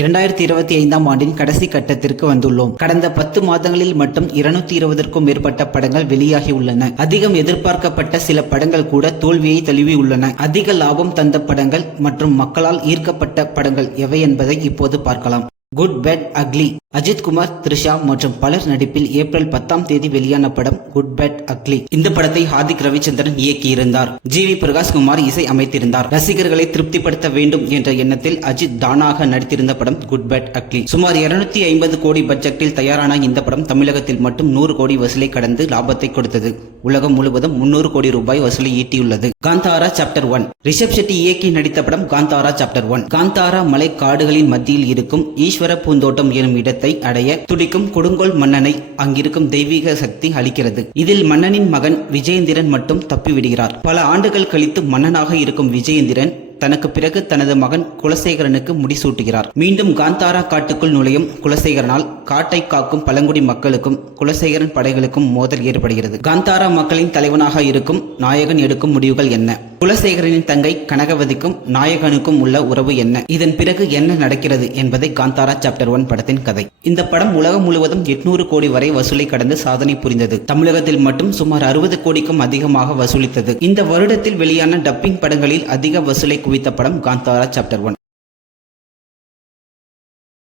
2025ஆம் ஆண்டின் கடைசி கட்டத்திற்கு வந்துள்ளோம். கடந்த 10 மாதங்களில் மட்டும் 220க்கும் மேற்பட்ட படங்கள் வெளியாகி உள்ளன. அதிகம் எதிர்பார்க்கப்பட்ட சில படங்கள் கூட தோல்வியை தழுவி உள்ளன. அதிக லாபம் தந்த படங்கள் மற்றும் மக்களால் ஈர்க்கப்பட்ட படங்கள் எவை என்பதை இப்போது பார்க்கலாம். Good bad ugly. Ajith Kumar, Trisha மற்றும் பலர் நடிப்பில் ஏப்ரல் 10ஆம் தேதி வெளியான படம் குட் பேட் அக்லி. இந்த படத்தை ஹார்திக் ரவிச்சந்திரன் இயக்கியிருந்தார். ஜி.வி. பிரகாஷ்குமார் இசை அமைத்திருந்தார். ரசிகர்களை திருப்திப்படுத்த வேண்டும் என்ற எண்ணத்தில் அஜித் டானாக நடித்திருந்த படம் குட் பேட் அக்லி. சுமார் 250 கோடி பட்ஜெட்டில் தயாரான இந்த படம் தமிழகத்தில் மட்டும் 100 கோடி வசூலை கடந்து லாபத்தை கொடுத்தது. உலகம் முழுவதும் 300 கோடி ரூபாய் வசூலை ஈட்டியுள்ளது. காந்தாரா சாப்டர் 1. ரிஷப் ஷெட்டி இயக்கி நடித்த படம் காந்தாரா சாப்டர் 1. காந்தாரா மலை காடுகளின் மத்தியில் இருக்கும் ஈஸ்வர பூந்தோட்டம் எனும் இடத்தை அடைய துடிக்கும் கொடுங்கோல் மன்னனை அங்கிருக்கும் தெய்வீக சக்தி அளிக்கிறது. இதில் மன்னனின் மகன் விஜயேந்திரன் மட்டும் தப்பிவிடுகிறார். பல ஆண்டுகள் கழித்து மன்னனாக இருக்கும் விஜயேந்திரன் தனக்கு பிறகு தனது மகன் குலசேகரனுக்கு முடிசூட்டுகிறார். மீண்டும் காந்தாரா காட்டுக்குள் நுழையும் குலசேகரனால் காட்டை காக்கும் பழங்குடி மக்களுக்கும் குலசேகரன் படைகளுக்கும் மோதல் ஏற்படுகிறது. காந்தாரா மக்களின் தலைவனாக இருக்கும் நாயகன் எடுக்கும் முடிவுகள் என்ன? குலசேகரனின் தங்கை கனகவதிக்கும் நாயகனுக்கும் உள்ள உறவு என்ன? இதன் பிறகு என்ன நடக்கிறது என்பதை காந்தாரா சாப்டர் 1 படத்தின் கதை. இந்த படம் உலகம் முழுவதும் 800 கோடி வரை வசூலை கடந்து சாதனை புரிந்தது. தமிழகத்தில் மட்டும் சுமார் 60 கோடிக்கும் அதிகமாக வசூலித்தது. இந்த வருடத்தில் வெளியான டப்பிங் படங்களில் அதிக வசூலை குவித்த படம் காந்தாரா சாப்டர் 1.